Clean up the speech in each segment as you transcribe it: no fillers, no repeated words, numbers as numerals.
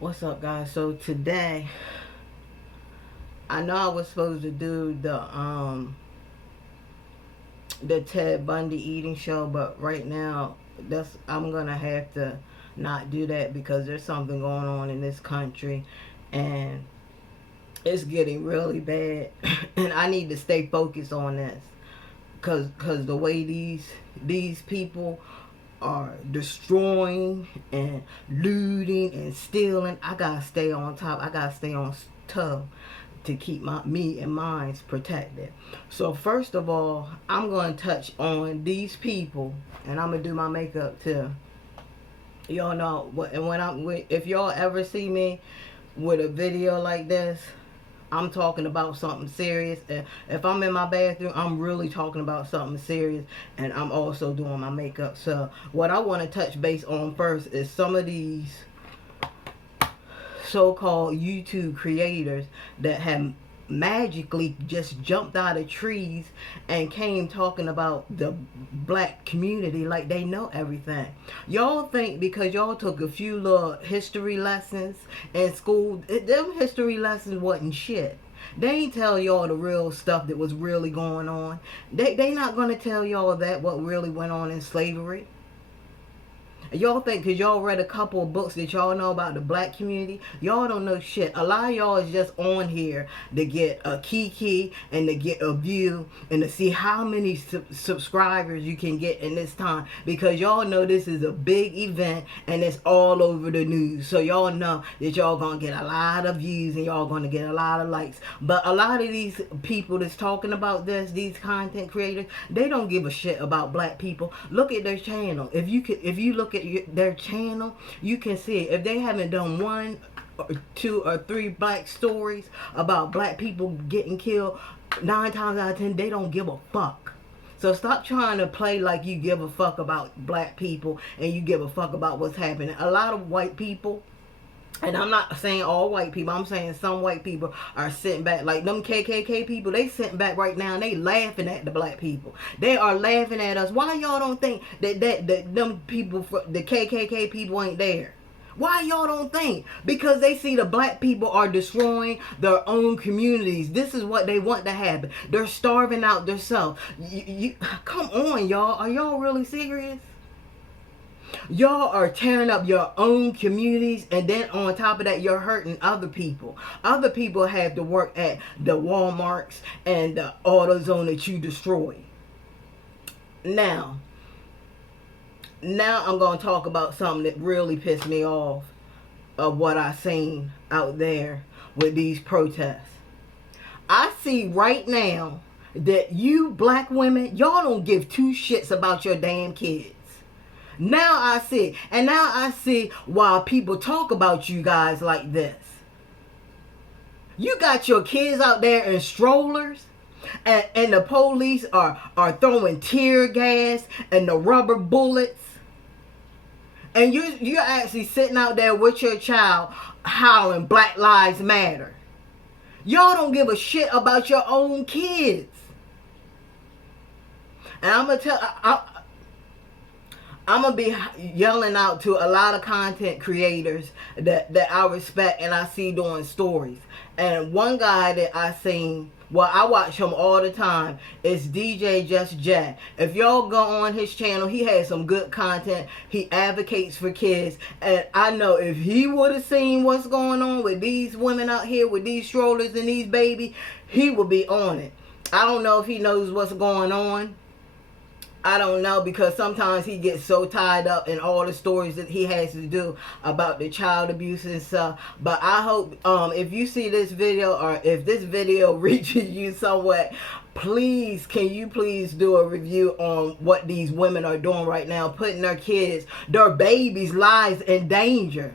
What's up, guys? So today, I know I was supposed to do the Ted Bundy eating show, but right now I'm gonna have to not do that because there's something going on in this country, and it's getting really bad, and I need to stay focused on this, cause the way these people are destroying and looting and stealing, I gotta stay on top. I gotta stay on top to keep me and mine protected. So first of all, I'm going to touch on these people, and I'm gonna do my makeup too. Y'all know what, and if y'all ever see me with a video like this, I'm talking about something serious. And if I'm in my bathroom, I'm really talking about something serious, and I'm also doing my makeup. So what I want to touch base on first is some of these so-called YouTube creators that have magically just jumped out of trees and came talking about the black community like they know everything. Y'all think because y'all took a few little history lessons in school, them history lessons wasn't shit. They ain't tell y'all the real stuff that was really going on. They not gonna tell y'all that what really went on in slavery. Y'all think because y'all read a couple of books that y'all know about the black community, y'all don't know shit. A lot of y'all is just on here to get a kiki and to get a view and to see how many subscribers you can get in this time, because y'all know this is a big event and it's all over the news. So y'all know that y'all gonna get a lot of views and y'all gonna get a lot of likes. But a lot of these people that's talking about this, these content creators, they don't give a shit about black people. Look at their channel. If you look at their channel, you can see it. If they haven't done one or two or three black stories about black people getting killed, 9 times out of 10 they don't give a fuck. So stop trying to play like you give a fuck about black people and you give a fuck about what's happening. A lot of white people, and I'm not saying all white people, I'm saying some white people are sitting back, like them KKK people, they sitting back right now and they laughing at the black people. They are laughing at us. Why y'all don't think that them people, the KKK people ain't there? Why y'all don't think? Because they see the black people are destroying their own communities. This is what they want to happen. They're starving out themselves. Come on, y'all. Are y'all really serious? Y'all are tearing up your own communities, and then on top of that, you're hurting other people. Other people have to work at the Walmarts and the AutoZone that you destroy. Now I'm going to talk about something that really pissed me off of what I seen out there with these protests. I see right now that you black women, y'all don't give two shits about your damn kids. Now I see. And now I see why people talk about you guys like this. You got your kids out there in strollers, and the police are throwing tear gas and the rubber bullets. And you're actually sitting out there with your child howling Black Lives Matter. Y'all don't give a shit about your own kids. And I'm going to tell... I'm going to be yelling out to a lot of content creators that I respect and I see doing stories. And one guy that I seen, well, I watch him all the time, is DJ Just Jack. If y'all go on his channel, he has some good content. He advocates for kids. And I know if he would have seen what's going on with these women out here with these strollers and these babies, he would be on it. I don't know if he knows what's going on. I don't know, because sometimes he gets so tied up in all the stories that he has to do about the child abuse and stuff. But I hope if you see this video, or if this video reaches you somewhat, please, can you please do a review on what these women are doing right now, putting their kids, their babies' lives in danger.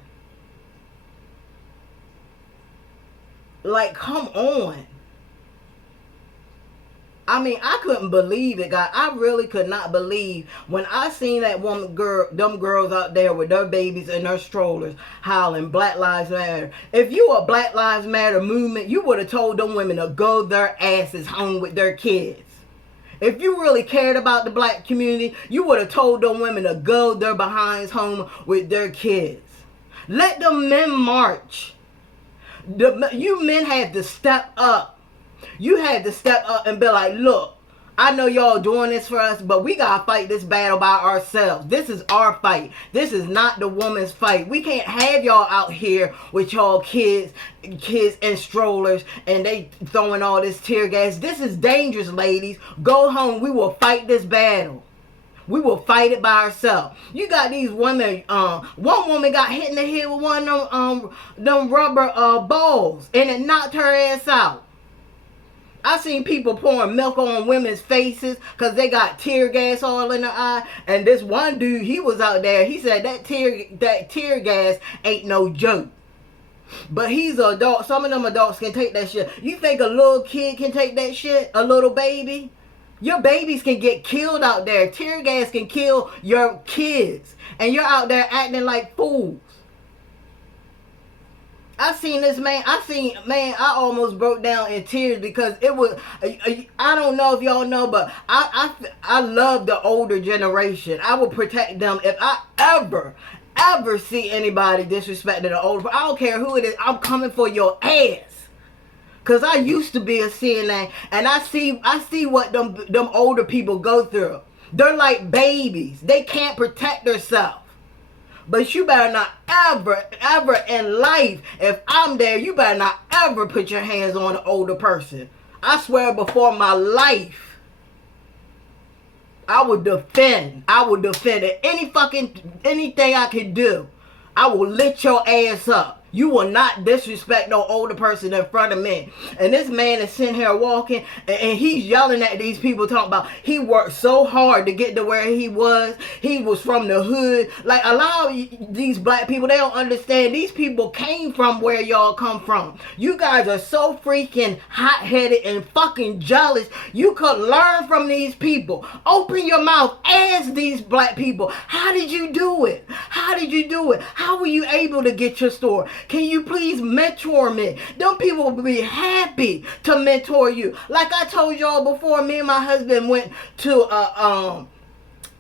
Like, come on. I mean, I couldn't believe it, guys. I really could not believe when I seen that them girls out there with their babies and their strollers howling Black Lives Matter. If you a Black Lives Matter movement, you would have told them women to go their asses home with their kids. If you really cared about the black community, you would have told them women to go their behinds home with their kids. Let the men march. You men have to step up. You had to step up and be like, look, I know y'all doing this for us, but we gotta fight this battle by ourselves. This is our fight. This is not the woman's fight. We can't have y'all out here with y'all kids and strollers, and they throwing all this tear gas. This is dangerous, ladies. Go home. We will fight this battle. We will fight it by ourselves. You got these women. One woman got hit in the head with one of them rubber balls, and it knocked her ass out. I seen people pouring milk on women's faces because they got tear gas all in their eye. And this one dude, he was out there. He said that tear gas ain't no joke. But he's an adult. Some of them adults can take that shit. You think a little kid can take that shit? A little baby? Your babies can get killed out there. Tear gas can kill your kids. And you're out there acting like fools. I seen this man. I almost broke down in tears because it was. I don't know if y'all know, but I love the older generation. I will protect them if I ever see anybody disrespecting the older. I don't care who it is. I'm coming for your ass. Cause I used to be a CNA, and I see what them older people go through. They're like babies. They can't protect themselves. But you better not ever in life, if I'm there, you better not ever put your hands on an older person. I swear before my life, I would defend it. Anything I can do. I will lift your ass up. You will not disrespect no older person in front of me. And this man is sitting here walking, and he's yelling at these people talking about he worked so hard to get to where he was. He was from the hood. Like, a lot of these black people, they don't understand. These people came from where y'all come from. You guys are so freaking hot-headed and fucking jealous. You could learn from these people. Open your mouth. Ask these black people, how did you do it? How did you do it? How were you able to get your store? Can you please mentor me? Them people will be happy to mentor you. Like I told y'all before, me and my husband went to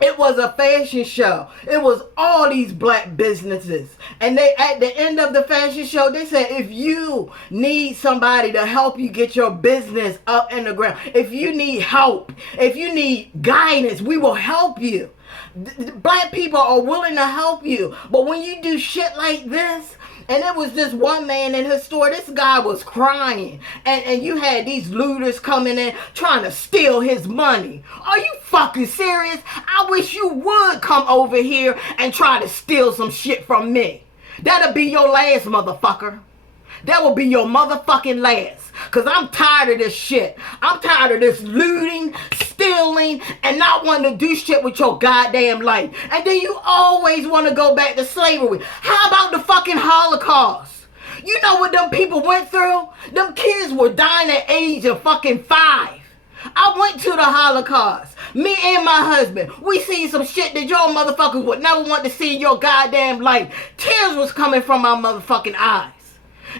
it was a fashion show. It was all these black businesses. And they, at the end of the fashion show, they said, if you need somebody to help you get your business up in the ground, if you need help, if you need guidance, we will help you. Black people are willing to help you. But when you do shit like this, and it was this one man in his store, this guy was crying. And you had these looters coming in trying to steal his money. Are you fucking serious? I wish you would come over here and try to steal some shit from me. That'll be your last, motherfucker. That will be your motherfucking last. Because I'm tired of this shit. I'm tired of this looting, stealing, and not wanting to do shit with your goddamn life. And then you always want to go back to slavery. How about the fucking Holocaust? You know what them people went through? Them kids were dying at age of fucking 5. I went to the Holocaust. Me and my husband. We seen some shit that y'all motherfuckers would never want to see in your goddamn life. Tears was coming from my motherfucking eyes.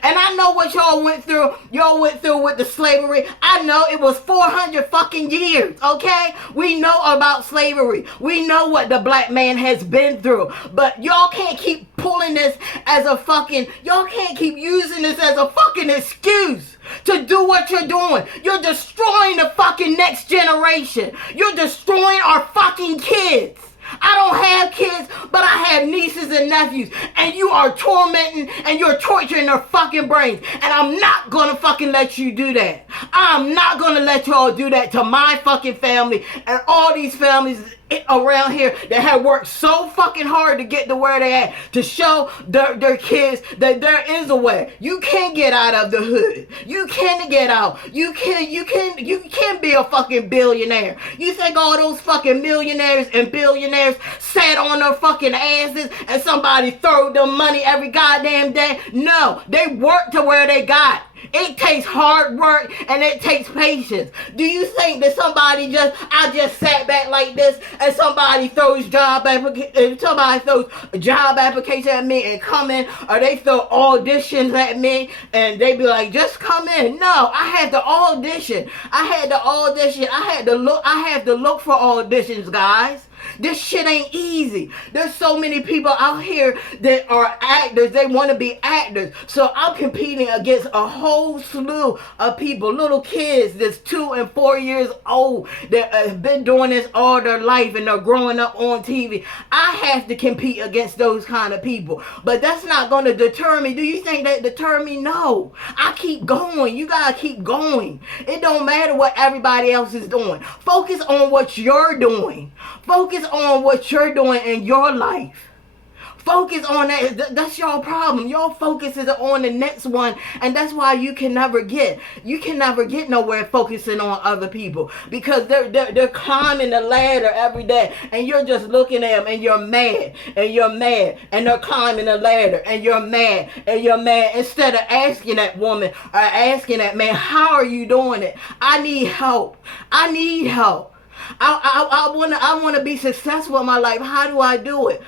And I know what y'all went through. Y'all went through with the slavery. I know it was 400 fucking years, okay? We know about slavery. We know what the black man has been through. But y'all can't keep pulling this as a fucking... Y'all can't keep using this as a fucking excuse to do what you're doing. You're destroying the fucking next generation. You're destroying our fucking kids. I don't have kids, but I have nieces and nephews. And you are tormenting and you're torturing their fucking brains. And I'm not gonna fucking let you do that. I'm not gonna let y'all do that to my fucking family and all these families around here that have worked so fucking hard to get to where they at, to show their kids that there is a way. You can get out of the hood. You can get out. You can be a fucking billionaire. You think all those fucking millionaires and billionaires sat on their fucking asses and somebody threw them money every goddamn day? No, they worked to where they got. It takes hard work and it takes patience. Do you think that I just sat back like this and somebody throws job application at me and come in, or they throw auditions at me and they be like, just come in? No, I had to audition. I had to look for auditions, guys. This shit ain't easy. There's so many people out here that are actors. They want to be actors. So I'm competing against a whole slew of people, little kids that's 2 and 4 years old that have been doing this all their life and they're growing up on TV. I have to compete against those kind of people. But that's not going to deter me. Do you think that deter me? No. I keep going. You got to keep going. It don't matter what everybody else is doing. Focus on what you're doing. Focus on what you're doing in your life. Focus on that. That's your problem. Your focus is on the next one, and that's why you can never get nowhere focusing on other people, because they're climbing the ladder every day, and you're just looking at them and you're mad, and they're climbing the ladder and you're mad, instead of asking that woman or asking that man, how are you doing it? I need help. I want to be successful in my life. How do I do it?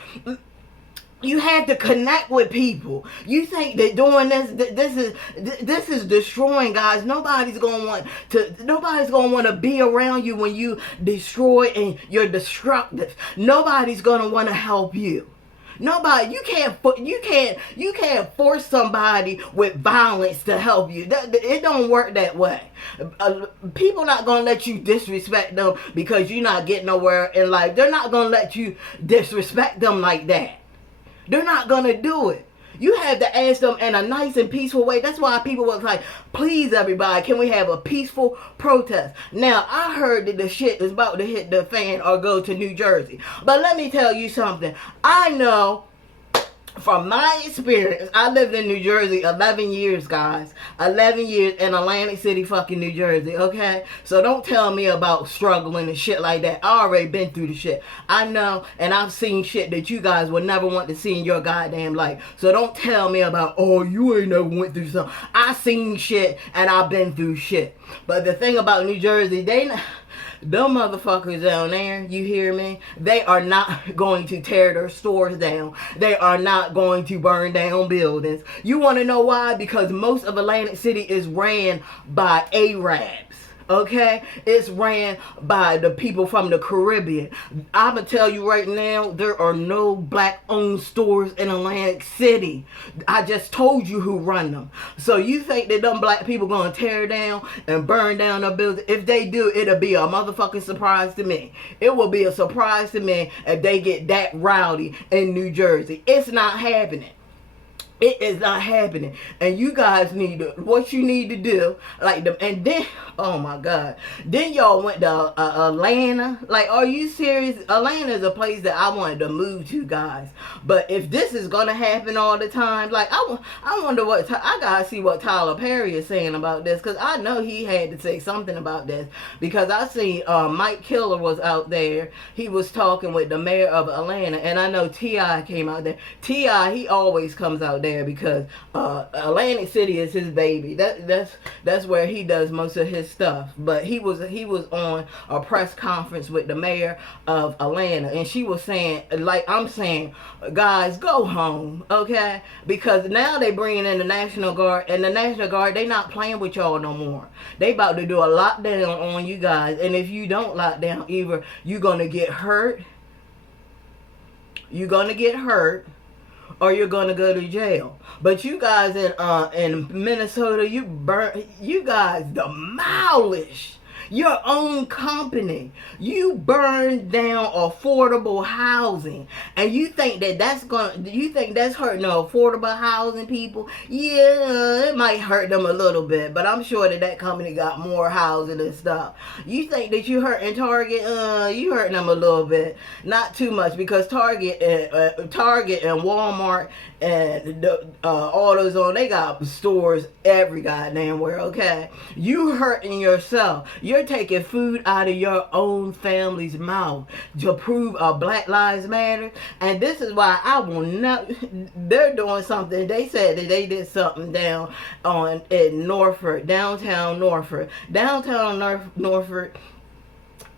You have to connect with people. You think that doing this is destroying, guys. Nobody's gonna want to be around you when you destroy and you're destructive. Nobody's gonna want to help you. Nobody. You can't force somebody with violence to help you. It don't work that way. People not gonna let you disrespect them because you're not getting nowhere in life. They're not gonna let you disrespect them like that. They're not going to do it. You have to ask them in a nice and peaceful way. That's why people was like, please everybody, can we have a peaceful protest? Now, I heard that the shit is about to hit the fan or go to New Jersey. But let me tell you something. I know from my experience, I lived in New Jersey 11 years, guys. 11 years in Atlantic City, fucking New Jersey, okay? So don't tell me about struggling and shit like that. I already been through the shit. I know, and I've seen shit that you guys would never want to see in your goddamn life. So don't tell me about, oh, you ain't never went through something. I seen shit, and I've been through shit. But the thing about New Jersey, them motherfuckers down there, you hear me? They are not going to tear their stores down. They are not going to burn down buildings. You want to know why? Because most of Atlantic City is ran by Arabs. Okay? It's ran by the people from the Caribbean. I'm going to tell you right now, there are no black-owned stores in Atlantic City. I just told you who run them. So you think that them black people going to tear down and burn down a building? If they do, it'll be a motherfucking surprise to me. It will be a surprise to me if they get that rowdy in New Jersey. It's not happening. It is not happening. And you guys need to, what you need to do, and then, oh my God, then y'all went to Atlanta. Like, are you serious? Atlanta is a place that I wanted to move to, guys. But if this is going to happen all the time, like, I wonder I gotta see what Tyler Perry is saying about this, because I know he had to say something about this, because I see Mike Killer was out there. He was talking with the mayor of Atlanta, and I know T.I. came out there. T.I., he always comes out there because Atlantic City is his baby. That's where he does most of his stuff. But he was on a press conference with the mayor of Atlanta, and she was saying, like I'm saying, guys, go home, okay? Because now they bringing in the National Guard, and the National Guard, they not playing with y'all no more. They about to do a lockdown on you guys, and if you don't lock down, either you're gonna get hurt, or you're gonna go to jail. But you guys in Minnesota, you guys demolish your own company. You burn down affordable housing, and you think that's hurting the affordable housing people? Yeah, it might hurt them a little bit, but I'm sure that company got more housing and stuff. You think that you hurting Target? You hurting them a little bit, not too much, because Target and Walmart and all those they got stores every goddamn where. Okay, you hurting yourself. You're taking food out of your own family's mouth to prove Black Lives Matter. And this is why I will not. They're doing something. They said that they did something down in Norfolk, downtown Norfolk.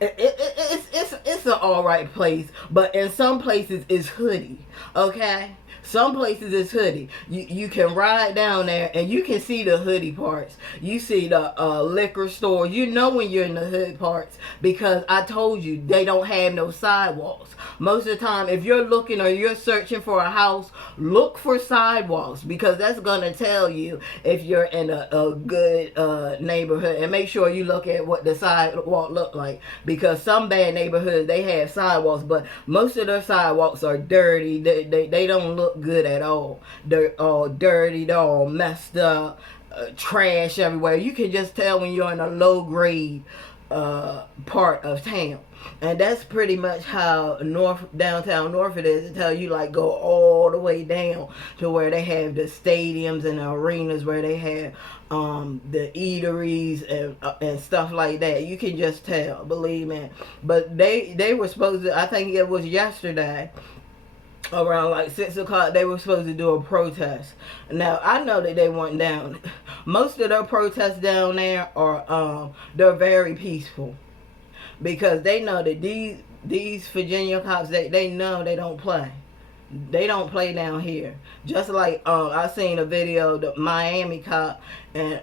It's an alright place, but in some places it's hoodie. Okay, Some places it's hoodie. You can ride down there and you can see the hoodie parts. You see the liquor stores. You know when you're in the hood parts because I told you they don't have no sidewalks. Most of the time, if you're looking or you're searching for a house, look for sidewalks because that's gonna tell you if you're in a good neighborhood. And make sure you look at what the sidewalk look like because some bad neighborhoods they have sidewalks, but most of their sidewalks are dirty. They don't look good at all. They're all dirty. They're all messed up. Trash everywhere. You can just tell when you're in a low grade part of town. And that's pretty much how downtown North it is. Until you like go all the way down to where they have the stadiums and the arenas where they have the eateries and stuff like that. You can just tell, believe me. But they were supposed to, I think it was yesterday, around like 6 o'clock, they were supposed to do a protest. Now I know that they weren't down. Most of their protests down there are they're very peaceful because they know that these Virginia cops they know they don't play. They don't play down here. Just like I seen a video of the Miami cop and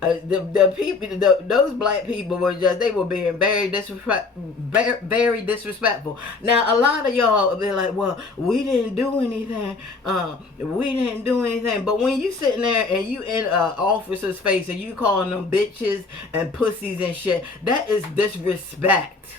the people, those black people were just, they were being very disrespectful. Now, a lot of y'all will be like, well, we didn't do anything. We didn't do anything. But when you sitting there and you in an officer's face and you calling them bitches and pussies and shit, that is disrespect.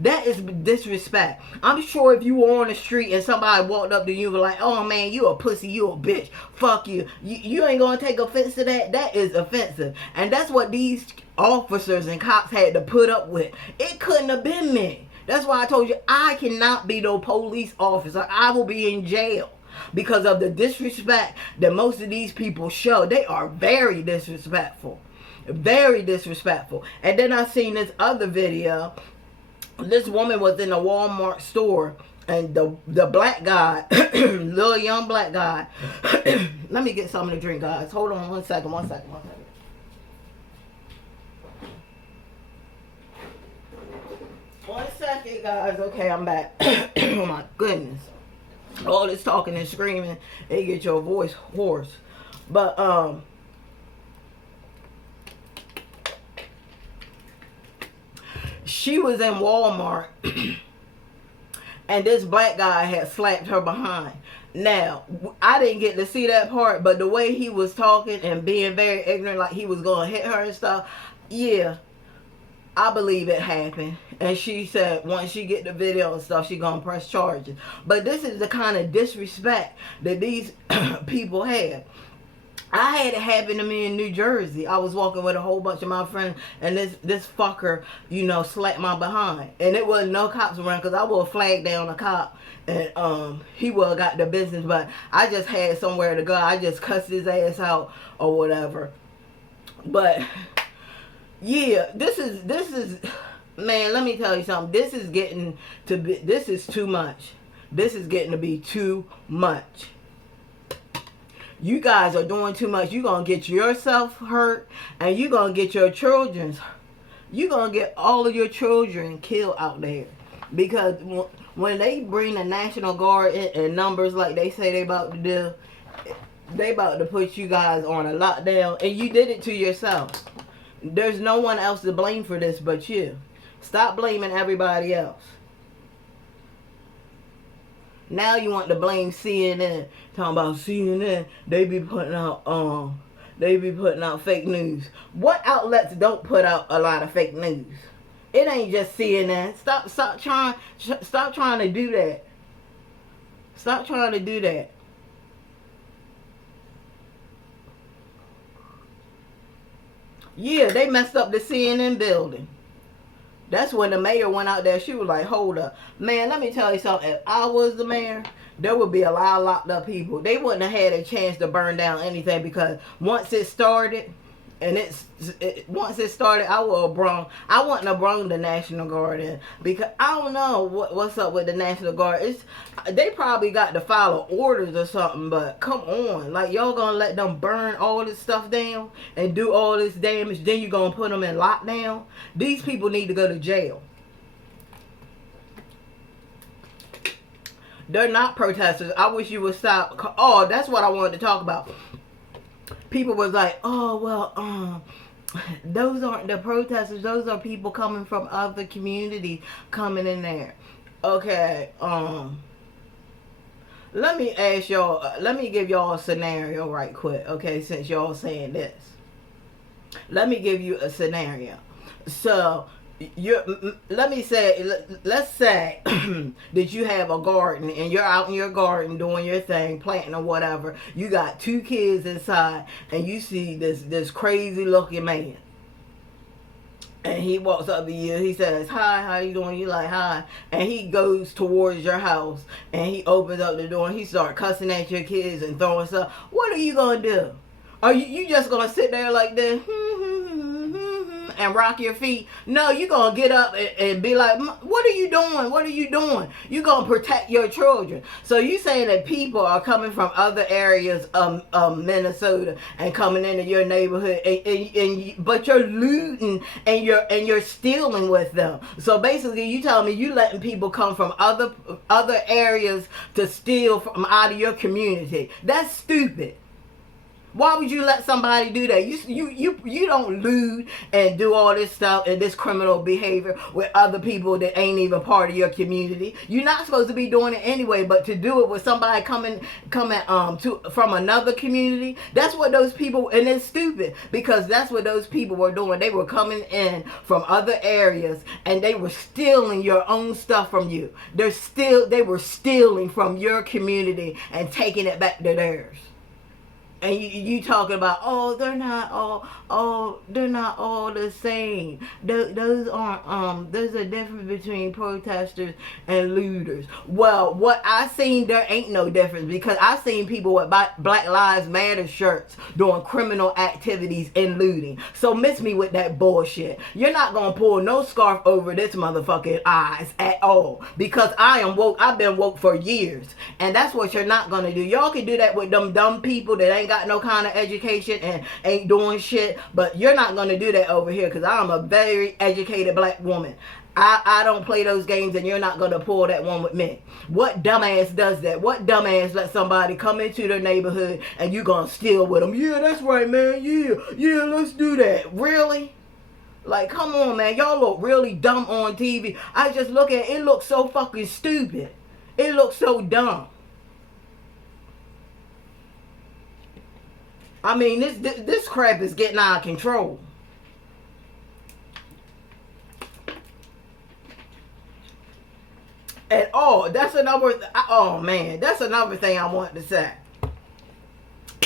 That is disrespect. I'm sure if you were on the street and somebody walked up to you and was like, oh man, you a pussy, you a bitch, fuck you. You ain't gonna take offense to that. That is offensive. And that's what these officers and cops had to put up with. It couldn't have been me. That's why I told you I cannot be no police officer. I will be in jail because of the disrespect that most of these people show. They are very disrespectful. Very disrespectful. And then I seen this other video. This woman was in a Walmart store and the black guy, little young black guy, let me get something to drink, guys. Hold on one second. One second, guys. Okay, I'm back. Oh my goodness. All this talking and screaming, it get your voice hoarse. But, she was in Walmart and this black guy had slapped her behind. Now, I didn't get to see that part, but the way he was talking and being very ignorant, like he was going to hit her and stuff, yeah, I believe it happened. And she said once she get the video and stuff, she going to press charges. But this is the kind of disrespect that these people have. I had it happen to me in New Jersey. I was walking with a whole bunch of my friends, and this fucker, you know, slapped my behind. And it wasn't no cops around, because I would have flagged down a cop, and he would have got the business. But I just had somewhere to go. I just cussed his ass out or whatever. But yeah, this is man, let me tell you something. This is getting to be, this is too much. This is getting to be too much. You guys are doing too much. You're going to get yourself hurt, and you're going to get your children's. You're going to get all of your children killed out there. Because when they bring the National Guard in numbers like they say they about to do, they about to put you guys on a lockdown, and you did it to yourself. There's no one else to blame for this but you. Stop blaming everybody else. Now you want to blame CNN. Talking about CNN, they be putting out fake news. What outlets don't put out a lot of fake news? It ain't just CNN. Stop trying to do that. Stop trying to do that. Yeah, they messed up the CNN building. That's when the mayor went out there. She was like, hold up. Man, let me tell you something. If I was the mayor, there would be a lot of locked up people. They wouldn't have had a chance to burn down anything, because once it started, once it started, I wouldn't have brung the National Guard in, because I don't know what's up with the National Guard. They probably got to follow orders or something, but come on, like, y'all gonna let them burn all this stuff down and do all this damage, then you gonna put them in lockdown? These people need to go to jail. They're not protesters. I wish you would stop. Oh, that's what I wanted to talk about. People was like, oh, well, those aren't the protesters. Those are people coming from other communities coming in there. Okay, let me ask y'all, let me give y'all a scenario right quick, okay, since y'all saying this. Let me give you a scenario. So, let's say that you have a garden and you're out in your garden doing your thing, planting or whatever. You got 2 kids inside and you see this crazy looking man. And he walks up to you. He says, hi, how you doing? You like, hi. And he goes towards your house. And he opens up the door. And he starts cussing at your kids and throwing stuff. What are you going to do? Are you just going to sit there like this? And rock your feet? No, you're going to get up and be like, what are you doing? What are you doing? You're going to protect your children. So you saying that people are coming from other areas of Minnesota and coming into your neighborhood, but you're looting and you're stealing with them. So basically you telling me you letting people come from other areas to steal from out of your community. That's stupid. Why would you let somebody do that? You don't loot and do all this stuff and this criminal behavior with other people that ain't even part of your community. You're not supposed to be doing it anyway, but to do it with somebody coming from another community, that's what those people, and it's stupid because that's what those people were doing. They were coming in from other areas and they were stealing your own stuff from you. They were stealing from your community and taking it back to theirs. And you talking about, oh, they're not all the same. Those aren't, there's a difference between protesters and looters. Well, what I seen, there ain't no difference because I seen people with Black Lives Matter shirts doing criminal activities and looting. So miss me with that bullshit. You're not gonna pull no scarf over this motherfucking eyes at all because I am woke. I've been woke for years, and that's what you're not gonna do. Y'all can do that with them dumb people that ain't got no kind of education and ain't doing shit, but you're not going to do that over here because I'm a very educated black woman. I don't play those games and you're not going to pull that one with me. What dumbass does that? What dumbass let somebody come into their neighborhood and you going to steal with them? Yeah, that's right, man. Yeah, let's do that. Really? Like, come on, man. Y'all look really dumb on TV. I just look at it. It looks so fucking stupid. It looks so dumb. I mean, this crap is getting out of control. And that's another thing I wanted to say.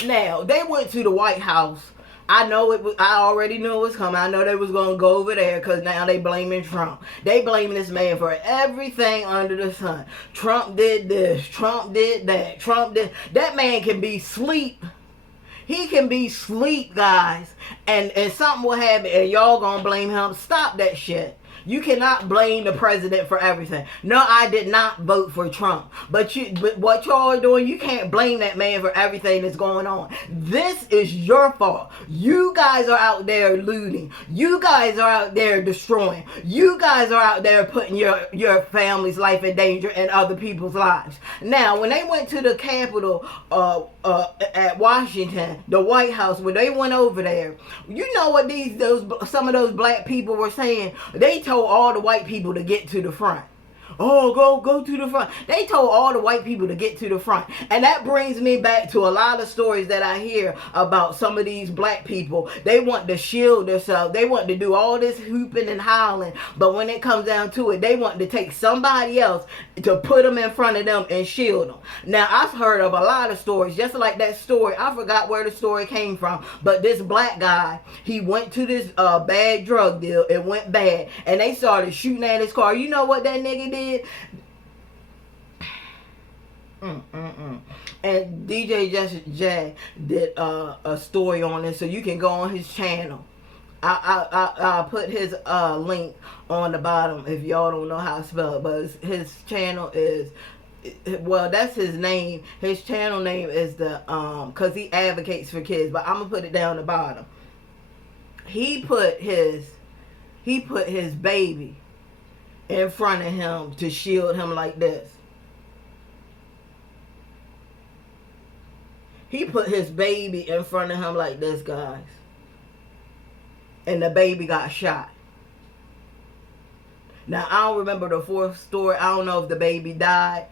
Now, they went to the White House. I already knew it was coming. I know they was going to go over there because now they blaming Trump. They blaming this man for everything under the sun. Trump did this. Trump did that. That man can be asleep. He can be asleep, guys, and something will happen, and y'all gonna blame him. Stop that shit. You cannot blame the president for everything. No, I did not vote for Trump. But what y'all are doing, you can't blame that man for everything that's going on. This is your fault. You guys are out there looting. You guys are out there destroying. You guys are out there putting your family's life in danger and other people's lives. Now, when they went to the Capitol at Washington, the White House, when they went over there, you know what some of those black people were saying? They told all the white people to get to the front. Oh, go to the front. They told all the white people to get to the front. And that brings me back to a lot of stories that I hear about some of these black people. They want to shield themselves. They want to do all this hooping and howling. But when it comes down to it, they want to take somebody else to put them in front of them and shield them. Now, I've heard of a lot of stories, just like that story. I forgot where the story came from. But this black guy, he went to this bad drug deal. It went bad. And they started shooting at his car. You know what that nigga did? And DJ Just J did a story on it, so you can go on his channel. I'll put his link on the bottom if y'all don't know how to spell it, but his channel is, well, that's his name. His channel name is because he advocates for kids, but I'm gonna put it down the bottom. He put his baby in front of him to shield him like this. He put his baby in front of him like this, guys. And the baby got shot. Now, I don't remember the fourth story. I don't know if the baby died.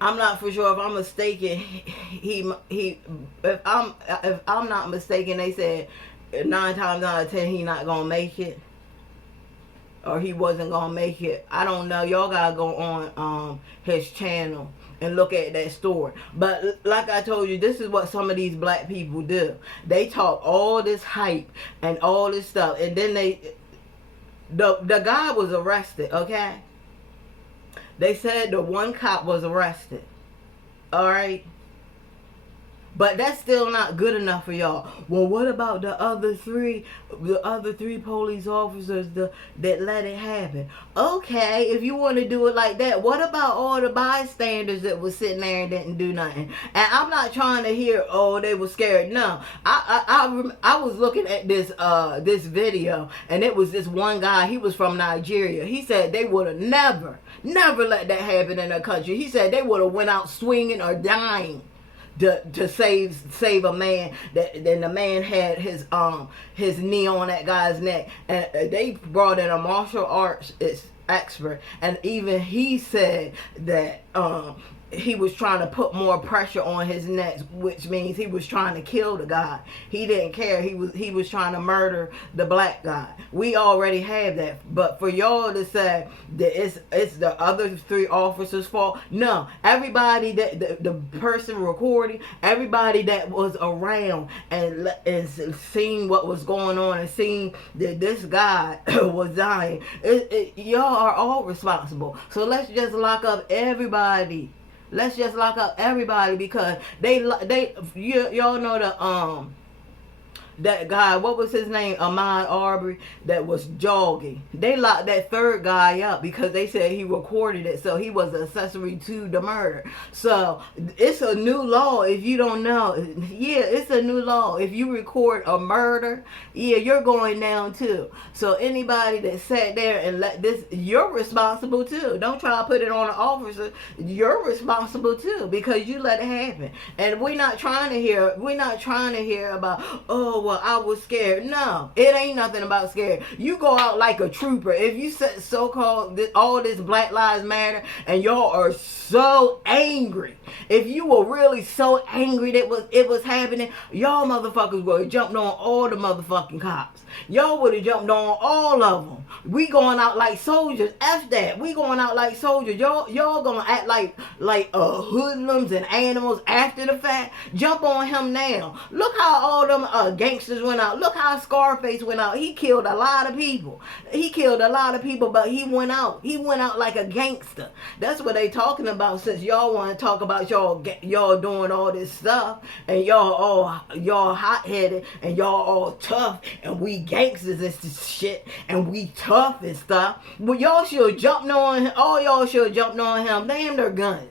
I'm not for sure. If I'm mistaken, if I'm not mistaken, they said 9 times out of 10 he not gonna make it, or he wasn't gonna make it. I don't know. Y'all gotta go on his channel and look at that story. But like I told you, this is what some of these black people do. They talk all this hype and all this stuff, and then the guy was arrested. Okay. They said the one cop was arrested. Alright? But that's still not good enough for y'all. Well, what about the other three police officers that let it happen? Okay, if you want to do it like that, what about all the bystanders that was sitting there and didn't do nothing? And I'm not trying to hear, oh, they were scared. No, I was looking at this video, and it was this one guy. He was from Nigeria. He said they would have never let that happen in their country. He said they would have went out swinging or dying to save a man. Then the man had his knee on that guy's neck, and they brought in a martial arts expert, and even he said that he was trying to put more pressure on his neck, which means he was trying to kill the guy. He didn't care. He was trying to murder the black guy. We already have that. But for y'all to say that it's the other 3 officers' fault, no. Everybody that the person recording, everybody that was around and seeing what was going on and seeing that this guy was dying, y'all are all responsible. So let's just lock up everybody. Let's just lock up everybody, because y'all know that guy, what was his name, Ahmaud Arbery, that was jogging. They locked that 3rd guy up because they said he recorded it, so he was accessory to the murder. So it's a new law. If you don't know, yeah, it's a new law. If you record a murder, yeah, you're going down too. So anybody that sat there and let this, you're responsible too. Don't try to put it on an officer. You're responsible too, because you let it happen. And we're not trying to hear about, oh, well, I was scared. No, it ain't nothing about scared. You go out like a trooper. If you said so-called all this Black Lives Matter and y'all are so angry, if you were really so angry that it was happening, y'all motherfuckers would have jumped on all the motherfucking cops. Y'all would have jumped on all of them. We going out like soldiers. F that. We going out like soldiers. Y'all gonna act like hoodlums and animals after the fact. Jump on him now. Look how all them gangsters went out. Look how Scarface went out. He killed a lot of people. But he went out. He went out like a gangster. That's what they talking about. Since y'all want to talk about y'all doing all this stuff, and y'all hot-headed, and y'all all tough, and we gangsters and shit, and we tough and stuff. Well, y'all should have jumped on him. All y'all should have jumped on him. Damn their guns.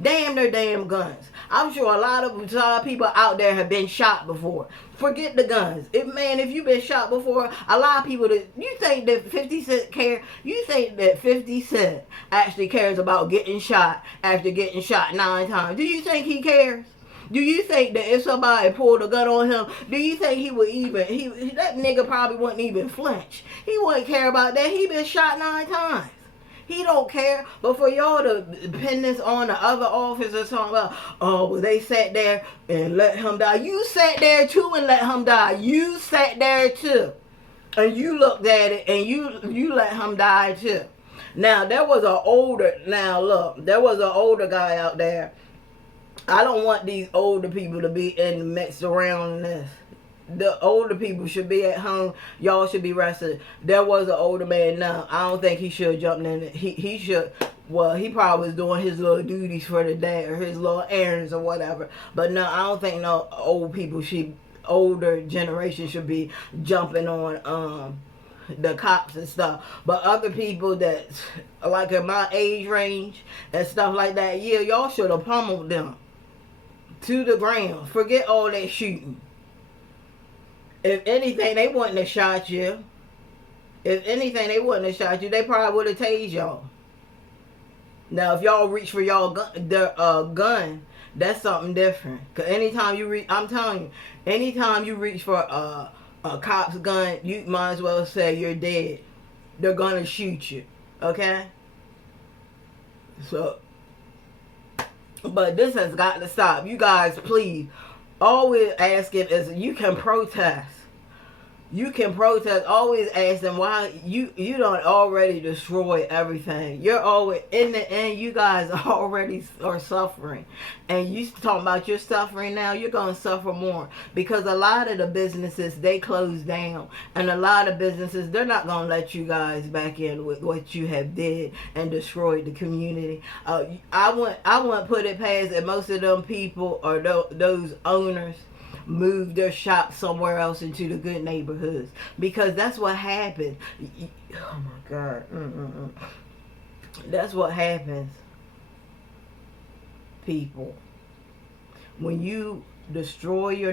Damn their damn guns. I'm sure a lot of people out there have been shot before. Forget the guns. If you've been shot before, a lot of people you think that 50 Cent care? You think that 50 Cent actually cares about getting shot after getting shot 9 times? Do you think he cares? Do you think that if somebody pulled a gun on him, do you think he would that nigga probably wouldn't even flinch? He wouldn't care about that. He been shot 9 times. He don't care. But for y'all to pin this on the other officers talking about, oh, well, they sat there and let him die. You sat there too and let him die. You sat there too. And you looked at it and you let him die too. Now, there was an older guy out there. I don't want these older people to be in the mix around this. The older people should be at home. Y'all should be resting. There was an older man. Now, I don't think he should have jumped in. He should. Well, he probably was doing his little duties for the day or his little errands or whatever. But no, I don't think no older generation should be jumping on the cops and stuff. But other people that's like in my age range and stuff like that, yeah, y'all should have pummeled them to the ground. Forget all that shooting. If anything, they wouldn't have shot you. They probably would have tased y'all. Now, if y'all reach for y'all gun, that's something different. Cause anytime you reach, I'm telling you, anytime you reach for a cop's gun, you might as well say you're dead. They're gonna shoot you. Okay. So, but this has got to stop. You guys, please. All we're asking is you can protest. You can protest. Always ask them why you don't already destroy everything. You're always in the end. You guys already are suffering, and you talking about you're suffering now. You're gonna suffer more because a lot of the businesses they close down, and a lot of businesses they're not gonna let you guys back in with what you have did and destroyed the community. I wouldn't put it past that most of them people or those owners move their shop somewhere else into the good neighborhoods because that's what happened. Oh my God. That's what happens, people, when you destroy your